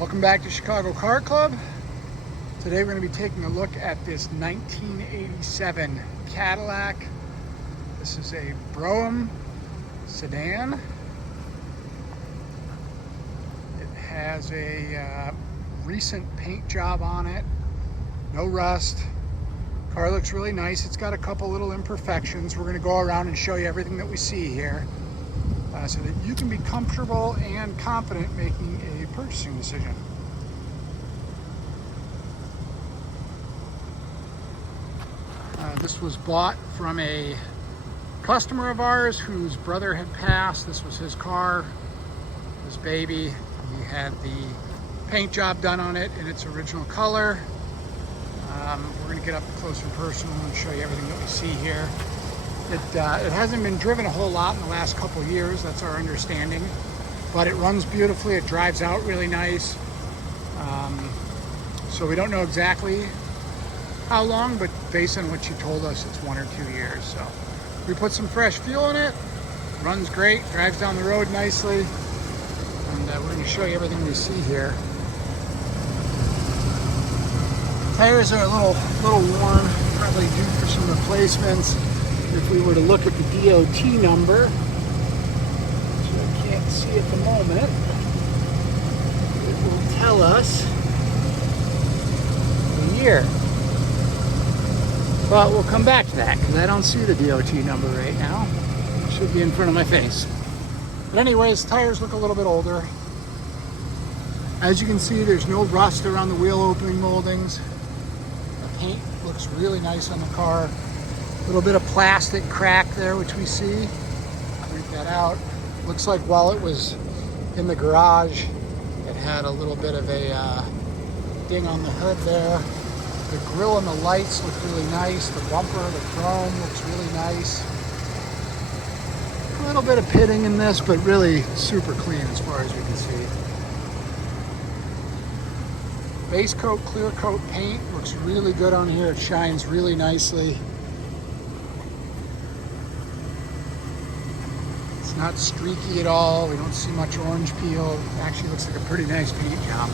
Welcome back to Chicago Car Club. Today we're going to be taking a look at this 1987 Cadillac. This is a Brougham sedan. It has a recent paint job on it. No rust. Car looks really nice. It's got a couple little imperfections. We're going to go around and show you everything that we see here so that you can be comfortable and confident making a purchasing decision. This was bought from a customer of ours whose brother had passed. This was his car, his baby. He had the paint job done on it in its original color. We're going to get up close and personal and show you everything that we see here. It hasn't been driven a whole lot in the last couple years, that's our understanding, but it runs beautifully, it drives out really nice. So we don't know exactly how long, but based on what you told us, it's 1 or 2 years. So we put some fresh fuel in it, runs great, drives down the road nicely, and we're going to show you everything we see here. Tires are a little worn, probably due for some replacements. If we were to look at the DOT number, which I can't see at the moment, it will tell us the year. But we'll come back to that because I don't see the DOT number right now. It should be in front of my face. But anyways, tires look a little bit older. As you can see, there's no rust around the wheel opening moldings. The paint looks really nice on the car. A little bit of plastic crack there, which we see. Break that out. Looks like while it was in the garage, it had a little bit of a ding on the hood there. The grille and the lights look really nice. The bumper, the chrome looks really nice. A little bit of pitting in this, but really super clean as far as we can see. Base coat, clear coat paint looks really good on here. It shines really nicely. It's not streaky at all. We don't see much orange peel. It actually looks like a pretty nice paint job.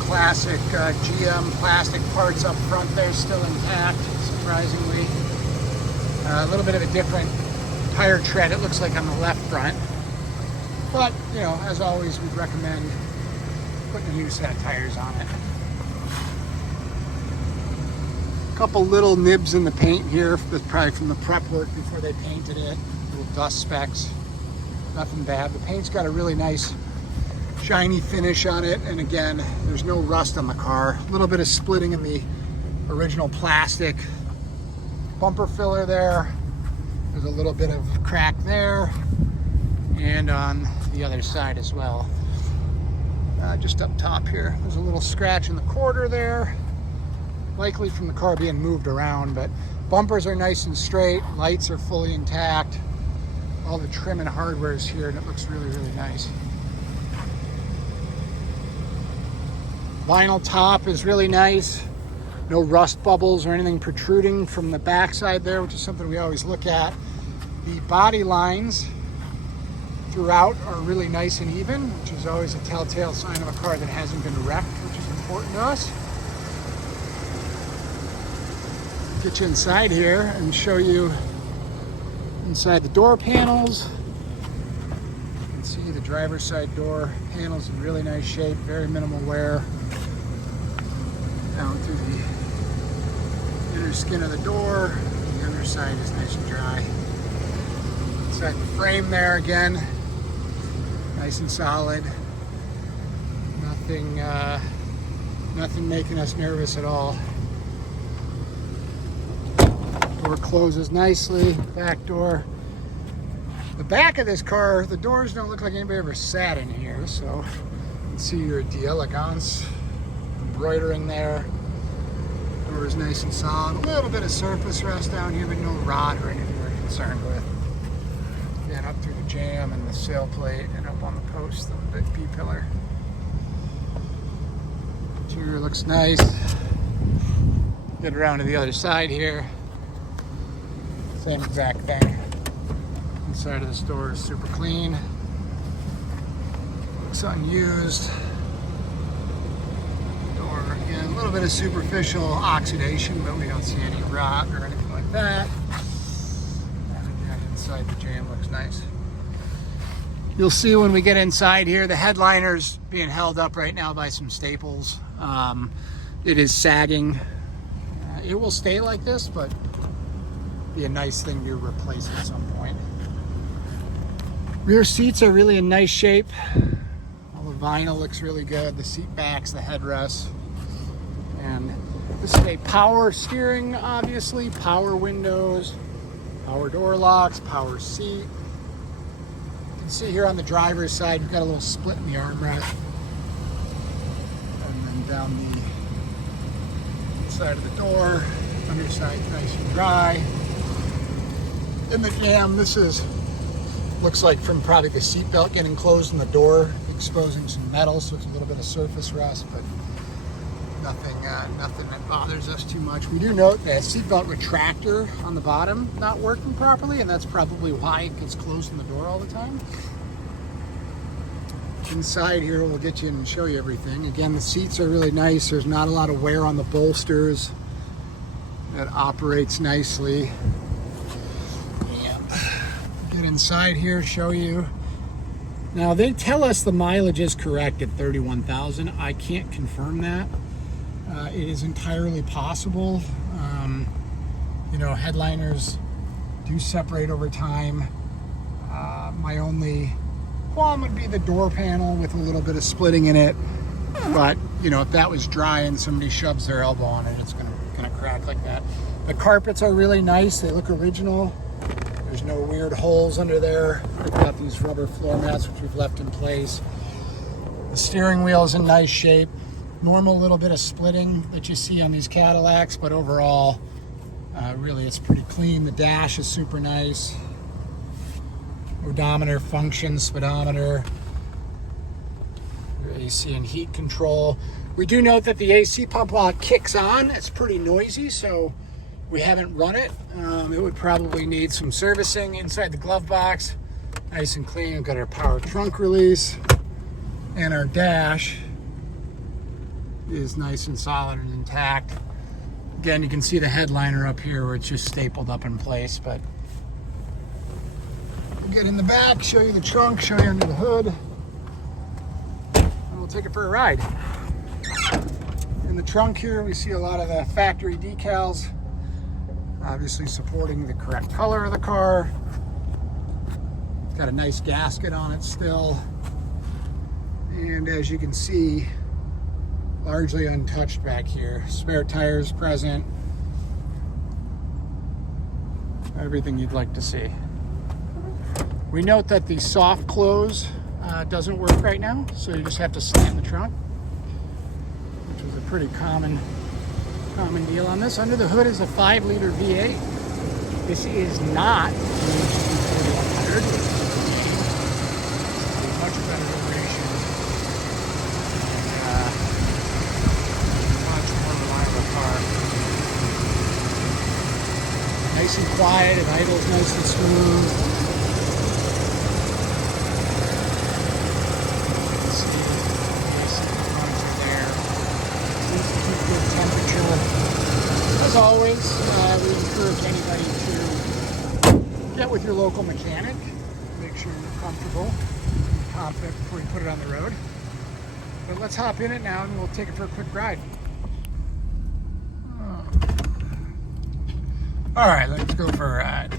Classic GM plastic parts up front there, still intact, surprisingly. A little bit of a different tire tread, it looks like, on the left front. But, you know, as always, we'd recommend putting a new set of tires on it. A couple little nibs in the paint here, that's probably from the prep work before they painted it. Little dust specks, nothing bad. The paint's got a really nice shiny finish on it, and again, there's no rust on the car. A little bit of splitting in the original plastic. Bumper filler there. There's a little bit of crack there, and on the other side as well. Just up top here, there's a little scratch in the quarter there, likely from the car being moved around, but bumpers are nice and straight, lights are fully intact. All the trim and hardware is here, and it looks really, really nice. Vinyl top is really nice. No rust bubbles or anything protruding from the backside there, which is something we always look at. The body lines throughout are really nice and even, which is always a telltale sign of a car that hasn't been wrecked, which is important to us. Get you inside here and show you inside the door panels. You can see the driver's side door panels in really nice shape, very minimal wear. Down through the inner skin of the door. The underside is nice and dry. Inside the frame there again, nice and solid. Nothing making us nervous at all. Door closes nicely, back door. The back of this car, the doors don't look like anybody ever sat in here, so you can see your d'elegance embroidering there. Door is nice and solid. A little bit of surface rust down here, but no rot or anything we're concerned with. Then up through the jamb and the sail plate and up on the post, the big B-pillar. Interior looks nice. Get around to the other side here. Same exact thing. Inside of the store is super clean. Looks unused. Door, again, a little bit of superficial oxidation, but we don't see any rot or anything like that. And again, inside the jam looks nice. You'll see when we get inside here, the headliner's being held up right now by some staples. It is sagging. It will stay like this, but be a nice thing to replace at some point. Rear seats are really in nice shape. All the vinyl looks really good. The seat backs, the headrests. And this is a power steering, obviously, power windows, power door locks, power seat. You can see here on the driver's side, we've got a little split in the armrest. And then down the side of the door, underside nice and dry. In the jam, this looks like from probably the seat belt getting closed in the door, exposing some metal, so it's a little bit of surface rust, but nothing that bothers us too much. We do note that seatbelt retractor on the bottom not working properly, and that's probably why it gets closed in the door all the time. Inside here, we'll get you in and show you everything. Again, the seats are really nice. There's not a lot of wear on the bolsters. That operates nicely. Get inside here, show you. Now they tell us the mileage is correct at 31,000. I can't confirm that. It is entirely possible. You know, headliners do separate over time. My only qualm would be the door panel with a little bit of splitting in it. But you know, if that was dry and somebody shoves their elbow on it, it's gonna crack like that. The carpets are really nice. They look original. There's no weird holes under there. We've got these rubber floor mats, which we've left in place. The steering wheel is in nice shape. Normal little bit of splitting that you see on these Cadillacs, but overall, really it's pretty clean. The dash is super nice. Odometer functions, speedometer, your AC and heat control. We do note that the AC pump, while it kicks on, it's pretty noisy, so we haven't run it. It would probably need some servicing. Inside the glove box, nice and clean. We've got our power trunk release, and our dash is nice and solid and intact. Again, you can see the headliner up here where it's just stapled up in place, but we'll get in the back, show you the trunk, show you under the hood, and we'll take it for a ride. In the trunk here, we see a lot of the factory decals, obviously supporting the correct color of the car. It's got a nice gasket on it still. And as you can see, largely untouched back here. Spare tires present. Everything you'd like to see. We note that the soft close doesn't work right now, so you just have to slam the trunk, which is a pretty common deal on this. Under the hood is a 5-liter V8. This is not the 4100. Much better duration. Much more reliable car. Nice and quiet. It idles nice and smooth. As always, we encourage anybody to get with your local mechanic. Make sure you're comfortable and confident before you put it on the road. But let's hop in it now and we'll take it for a quick ride. All right, let's go for a ride.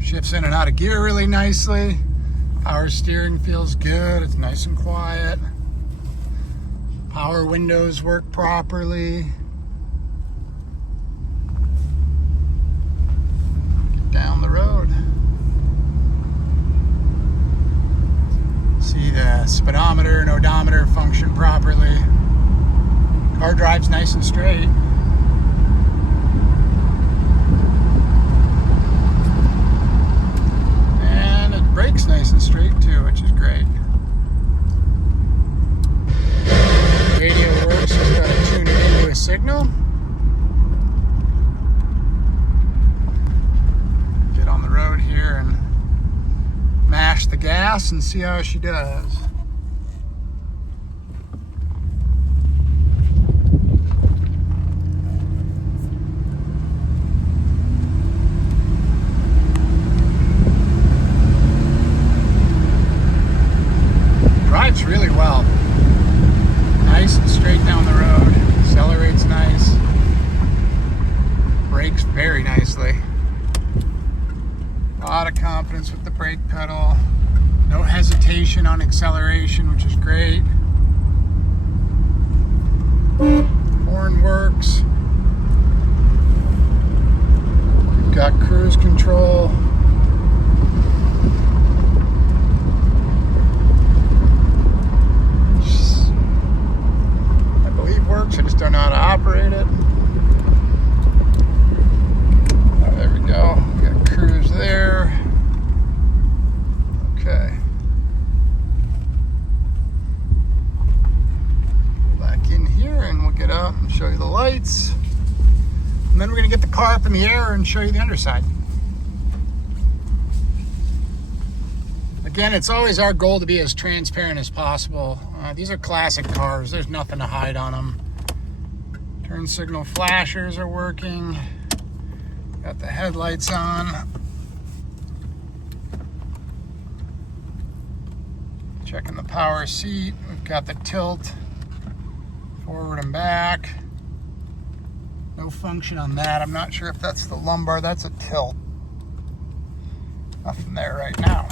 Shifts in and out of gear really nicely. Power steering feels good. It's nice and quiet. Power windows work properly. Get down the road. See the speedometer and odometer function properly. Car drives nice and straight. And it brakes nice and straight too, which is great. Radio works, just got to tune it into a signal. Get on the road here and mash the gas and see how she does. Drives really well. Nice and straight down the road. Accelerates nice. Brakes very nicely. A lot of confidence with the brake pedal. No hesitation on acceleration, which is great. Horn works. We've got cruise control. I believe works. I just don't know how to operate it. Oh, there we go. We got cruise there. Okay. Back in here and we'll get out and show you the lights. And then we're going to get the car up in the air and show you the underside. Again, it's always our goal to be as transparent as possible. These are classic cars. There's nothing to hide on them. Turn signal flashers are working. Got the headlights on. Checking the power seat. We've got the tilt forward and back. No function on that. I'm not sure if that's the lumbar. That's a tilt. Nothing there right now.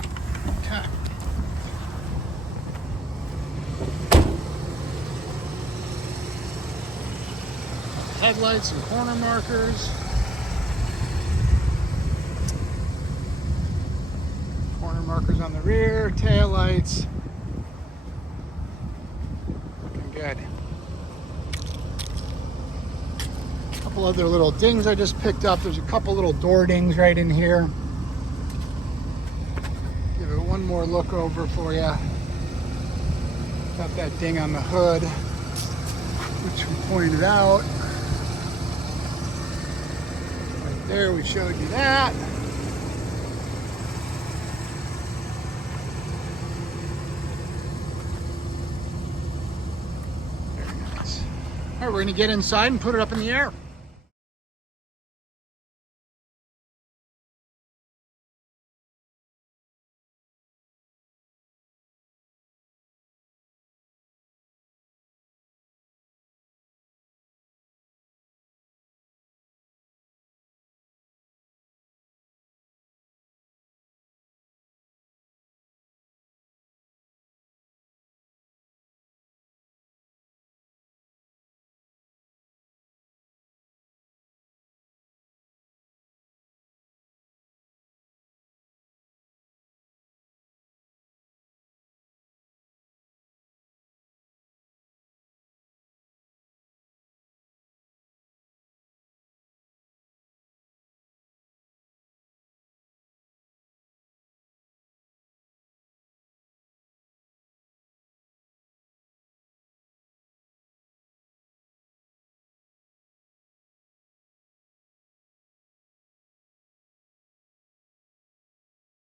Okay. Headlights and corner markers. Corner markers on the rear, tail lights. Looking good. A couple other little dings I just picked up. There's a couple little door dings right in here. Give it one more look over for you. Got that ding on the hood, which we pointed out. Right there, we showed you that. Very nice. All right, we're going to get inside and put it up in the air.